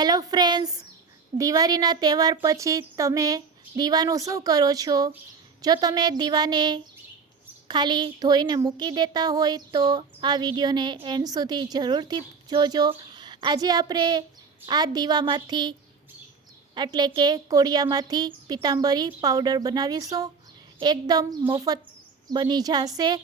Hello friends, દિવાળીના તહેવાર પછી તમે દીવાનું શું કરો છો? જો તમે દીવાને ખાલી ધોઈને મૂકી દેતા હોય તો આ વિડીયોને એન્ડ સુધી જરૂરથી જોજો. આજે આપણે આ દીવામાંથી એટલે કે કોળિયામાંથી પિતાંબરી પાવડર બનાવીશું. એકદમ મફત બની જશે.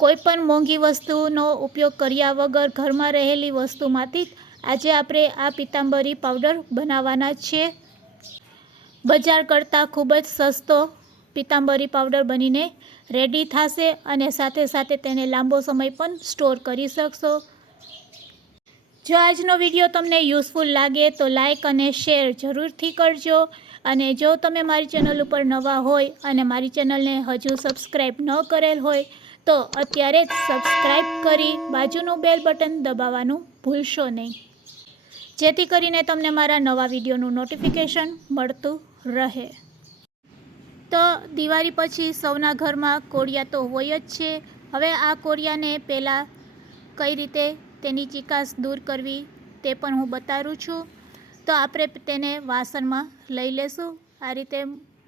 કોઈ પણ મોંઘી વસ્તુનો ઉપયોગ કર્યા વગર ઘરમાં રહેલી વસ્તુમાંથી આજે આપણે આ પિતાંબરી પાવડર બનાવવાના છે. બજાર કરતાં ખૂબ જ સસ્તો પિતાંબરી પાવડર બનીને રેડી થશે અને સાથે સાથે તેને લાંબો સમય પણ સ્ટોર કરી શકશો. જો આજનો વિડીયો તમને યુઝફુલ લાગે તો લાઈક અને શેર જરૂરથી કરજો. અને જો તમે મારી ચેનલ ઉપર નવા હોય અને મારી ચેનલને હજુ સબસ્ક્રાઈબ ન કરેલ હોય તો અત્યારે જ સબસ્ક્રાઈબ કરી બાજુનું બેલ બટન દબાવવાનું ભૂલશો નહીં, જેથી કરીને તમને મારા નવા વિડીયોનું નોટિફિકેશન મળતું રહે. તો દિવાળી પછી સૌના ઘરમાં કોળિયા તો હોય જ છે. હવે આ કોળિયાને પહેલાં કઈ રીતે તેની ચીકાશ દૂર કરવી તે પણ હું બતાવું છું. તો આપણે તેને વાસણમાં લઈ લેશું. આ રીતે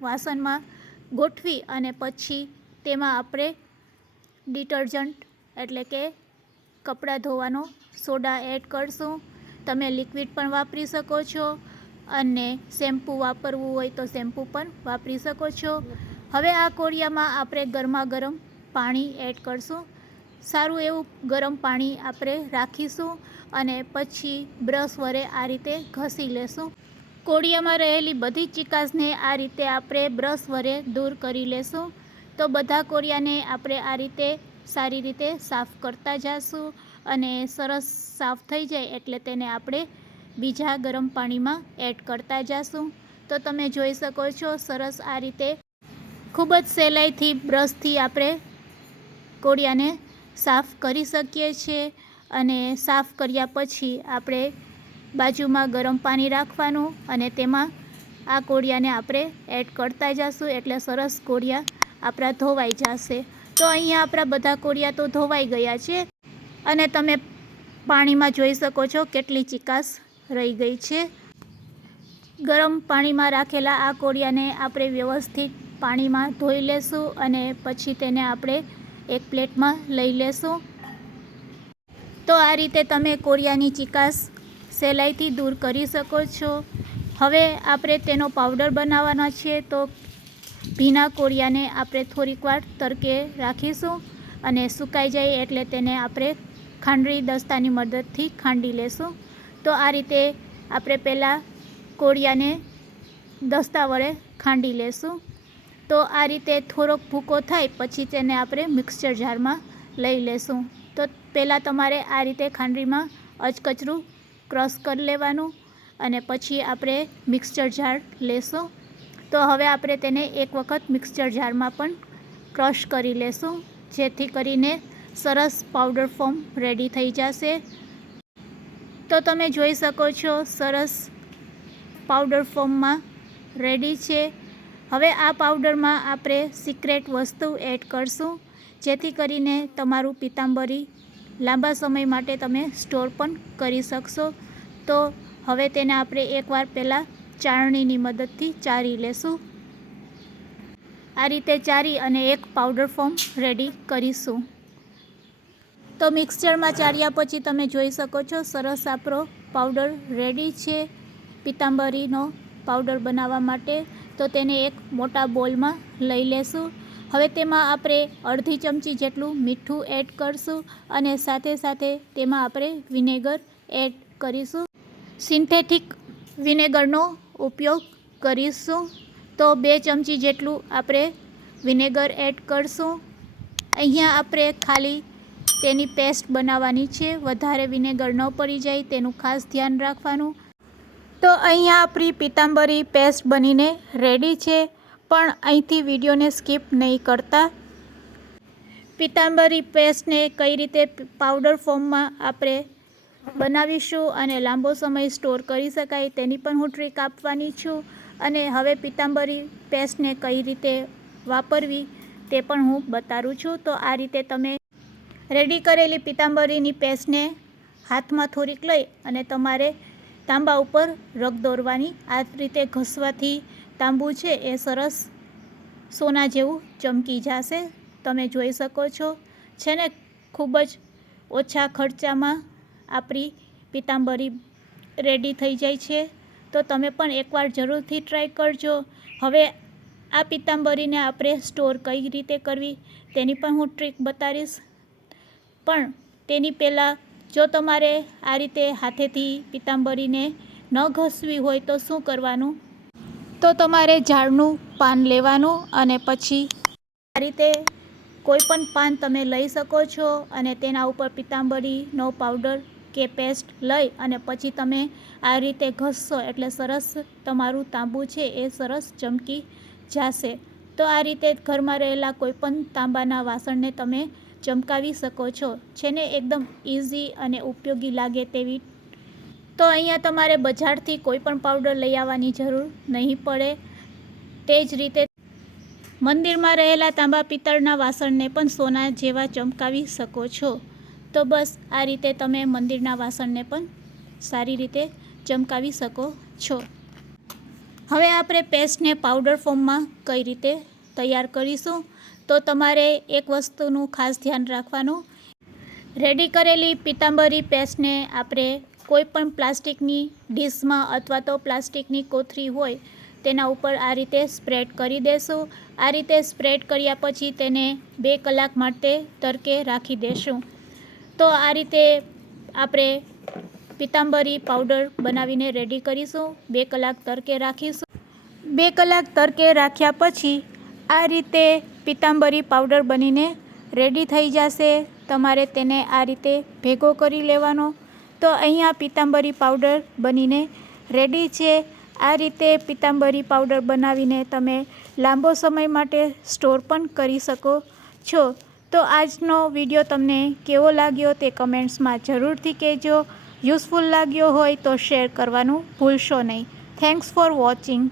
વાસણમાં ગોઠવી અને પછી તેમાં આપણે ડિટર્જન્ટ એટલે કે કપડાં ધોવાનો સોડા એડ કરશું. તમે લિક્વિડ પણ વાપરી શકો છો અને શેમ્પૂ વાપરવું હોય તો શેમ્પૂ પણ વાપરી શકો છો. હવે આ કોળિયામાં આપણે ગરમા ગરમ પાણી એડ કરશું. સારું એવું ગરમ પાણી આપણે રાખીશું અને પછી બ્રશ વડે આ રીતે ઘસી લેશું. કોળિયામાં રહેલી બધી ચીકાશને આ રીતે આપણે બ્રશ વડે દૂર કરી લેશું. તો બધા કોળિયાને આપણે આ રીતે સારી રીતે સાફ કરતા જઈશું અને સરસ સાફ થઈ જાય એટલે તેને આપણે બીજા ગરમ પાણીમાં એડ કરતા જઈશું. તો તમે જોઈ શકો છો સરસ આ રીતે ખૂબ જ સહેલાઈથી બ્રશથી આપણે કોળિયાને સાફ કરી શકીએ છીએ. અને સાફ કર્યા પછી આપણે બાજુમાં ગરમ પાણી રાખવાનું અને તેમાં આ કોળિયાને આપણે એડ કરતા જઈશું એટલે સરસ કોળિયા આપણા ધોવાઈ જશે. તો અહીંયા આપણા બધા કોળિયા તો ધોવાઈ ગયા છે અને તમે પાણીમાં જોઈ શકો છો કેટલી ચીકાશ રહી ગઈ છે. ગરમ પાણીમાં રાખેલા આ કોળિયાને આપણે વ્યવસ્થિત પાણીમાં ધોઈ લેશું અને પછી તેને આપણે એક પ્લેટમાં લઈ લેશું. તો આ રીતે તમે કોળિયાની ચીકાશ સહેલાઈથી દૂર કરી શકો છો. હવે આપણે તેનો પાવડર બનાવવાનો છે. તો ભીના કોળિયાને આપણે થોડીક વાર તડકે રાખીશું અને સુકાઈ જાય એટલે તેને આપણે ખાંડરી દસ્તાની મદદથી ખાંડી લેશું. તો આ રીતે આપણે પહેલાં કોળિયાને દસ્તા વડે ખાંડી લેશું. તો આ રીતે થોડોક ભૂકો થાય પછી તેને આપણે મિક્સચર જારમાં લઈ લેશું. તો પહેલાં તમારે આ રીતે ખાંડરીમાં અચકચરું ક્રશ કરી લેવાનું અને પછી આપણે મિક્સચર જાર લેશું. તો હવે આપણે તેને એક વખત મિક્સચર જારમાં પણ ક્રશ કરી લેશું જેથી કરીને સરસ પાવડર ફોર્મ રેડી થઈ જશે. તો તમે જોઈ શકો છો સરસ પાવડર ફોર્મમાં રેડી છે. હવે આ પાવડરમાં આપણે સિક્રેટ વસ્તુ એડ કરશું જેથી કરીને તમારું પિતાંબરી લાંબા સમય માટે તમે સ્ટોર પણ કરી શકશો. તો હવે તેને આપણે એકવાર પહેલાં ચાળણીની મદદથી ચાળી લેશું. આ રીતે ચાળી અને એક પાવડર ફોર્મ રેડી કરીશું. તો મિક્સચરમાં ચાળ્યા પછી તમે જોઈ શકો છો સરસ આપણો પાવડર રેડી છે પિતાંબરીનો પાવડર બનાવવા માટે. તો તેને એક મોટા બોલમાં લઈ લેશું. હવે તેમાં આપણે અડધી ચમચી જેટલું મીઠું એડ કરશું અને સાથે સાથે તેમાં આપણે વિનેગર એડ કરીશું. સિન્થેટિક વિનેગરનો ઉપયોગ કરીશું. તો 2 ચમચી જેટલું આપણે વિનેગર એડ કરશું. અહીંયા આપણે ખાલી તેની પેસ્ટ બનાવવાની છે, વધારે વિનેગર ન પડી જાય તેનું ખાસ ધ્યાન રાખવાનું. તો અહીંયા આપણી પિતાંબરી પેસ્ટ બનીને રેડી છે. પણ અહીંથી વિડીયોને સ્કીપ નહીં કરતા. પિતાંબરી પેસ્ટને કઈ રીતે પાવડર ફોર્મમાં આપણે બનાવીશું અને લાંબો સમય સ્ટોર કરી શકાય તેની પણ હું ટ્રીક આપવાની છું. અને હવે પિતાંબરી પેસ્ટને કઈ રીતે વાપરવી તે પણ હું બતાવું છું. તો આ રીતે તમે રેડી કરેલી પિતાંબરીની પેસ્ટને હાથમાં થોડીક લઈ અને તમારે તાંબા ઉપર રગ દોરવાની. આ રીતે ઘસવાથી તાંબુ છે એ સરસ સોના જેવું ચમકી જશે. તમે જોઈ શકો છો છે ને, ખૂબ જ ઓછા ખર્ચામાં આપણી પિતાંબરી રેડી થઈ જાય છે. તો તમે પણ એકવાર જરૂરથી ટ્રાય કરજો. હવે આ પિતાંબરીને આપણે સ્ટોર કઈ રીતે કરવી તેની પણ હું ટ્રીક બતાવીશ. પણ તેની પહેલાં જો તમારે આ રીતે હાથેથી પિતાંબરીને ન ઘસવી હોય તો શું કરવાનું, તો તમારે ઝાડનું પાન લેવાનું અને પછી આ રીતે કોઈ પણ પાન તમે લઈ શકો છો અને તેના ઉપર પિતાંબરીનો પાવડર કે પેસ્ટ લઈ અને પછી તમે આ રીતે ઘસશો એટલે સરસ તમારું તાંબુ છે એ સરસ ચમકી જશે. તો આ રીતે ઘરમાં રહેલા કોઈપણ તાંબાના વાસણને તમે ચમકાવી શકો છો. છે ને એકદમ ઇઝી અને ઉપયોગી લાગે તેવી. તો અહીંયા તમારે બજારથી કોઈ પણ પાવડર લઈ આવવાની જરૂર નહીં પડે. તે જ રીતે મંદિરમાં રહેલા તાંબા પિત્તળના વાસણને પણ સોના જેવા ચમકાવી શકો છો. તો બસ આ રીતે તમે મંદિરના વાસણને પણ સારી રીતે ચમકાવી શકો છો. હવે આપણે પેસ્ટને પાવડર ફોર્મમાં કઈ રીતે તૈયાર કરીશું, તો તમારે એક વસ્તુનું ખાસ ધ્યાન રાખવાનું. રેડી કરેલી પિતાંબરી પેસ્ટને આપણે કોઈ પણ પ્લાસ્ટિકની ડીશમાં અથવા તો પ્લાસ્ટિકની કોથળી હોય તેના ઉપર આ રીતે સ્પ્રેડ કરી દેશું. આ રીતે સ્પ્રેડ કર્યા પછી તેને 2 કલાક માટે તડકે રાખી દેશું. તો આ રીતે આપણે પિતાંબરી પાવડર બનાવીને રેડી કરીશું. 2 કલાક તડકે રાખીશું. 2 કલાક તડકે રાખ્યા પછી આ રીતે પિતાંબરી પાવડર બનીને રેડી થઈ જશે. તમારે તેને આ રીતે ભેગો કરી લેવાનો. તો અહીંયા પિતાંબરી પાવડર બનીને રેડી છે. આ રીતે પિતાંબરી પાવડર બનાવીને તમે લાંબો સમય માટે સ્ટોર પણ કરી શકો છો. તો આજનો વિડીયો તમને કેવો લાગ્યો તે કમેન્ટ્સમાં જરૂરથી કહેજો. યુઝફુલ લાગ્યો હોય તો શેર કરવાનું ભૂલશો નહીં. Thanks for watching.